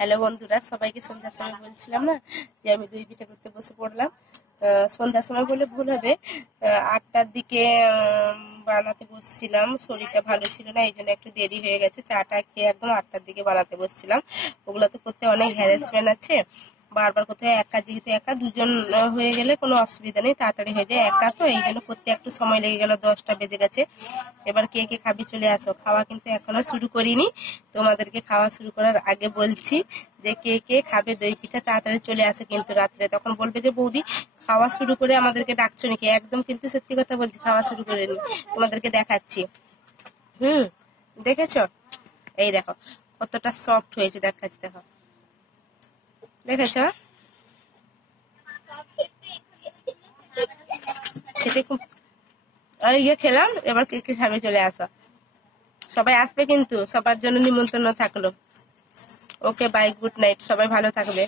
Hello বন্ধুরা, সবাইকে সন্ধ্যার সময় বলছিলাম না যে আমি দই পিঠা করতে বসে পড়লাম। সন্ধ্যার সময় বলে ভুল হবে। 8টার দিকে বানাতে বসছিলাম, শরীরটা ভালো ছিল না, এই জন্য একটু দেরি হয়ে গেছে। চাটা খেয়ে একদম 8টার দিকে বানাতে বসছিলাম। ওগুলো তো করতে অনেক হ্যারাসমেন্ট আছে, বারবার করতে হয়। একা যেহেতু একা, দুজন হয়ে গেলে কোনো অসুবিধা নেই, তাড়াতাড়ি হয়ে যায়। একা তো এই জন্য করতে একটু সময় লেগে গেল, 10টা বেজে গেছে। এবার কে কে খাবি চলে আসো। খাওয়া কিন্তু এখনো শুরু করিনি, তোমাদেরকে খাওয়া শুরু করার আগে বলছি যে কে কে খাবে দই পিঠা তাড়াতাড়ি চলে আসে। কিন্তু রাত্রে তখন বলবে যে বৌদি খাওয়া শুরু করে আমাদেরকে ডাকছো নাকি। একদম কিন্তু সত্যি কথা বলছি, খাওয়া শুরু করে নি, তোমাদেরকে দেখাচ্ছি। দেখেছো? এই দেখো কতটা সফট হয়েছে, দেখাচ্ছি, দেখো, দেখেছো? খেতে খুব আর ইয়ে খেলাম। এবার কে কে খাবে চলে আসো। সবাই আসবে কিন্তু, সবার জন্য নিমন্ত্রণ থাকলো। ওকে বাই, গুড নাইট, সবাই ভালো থাকবে।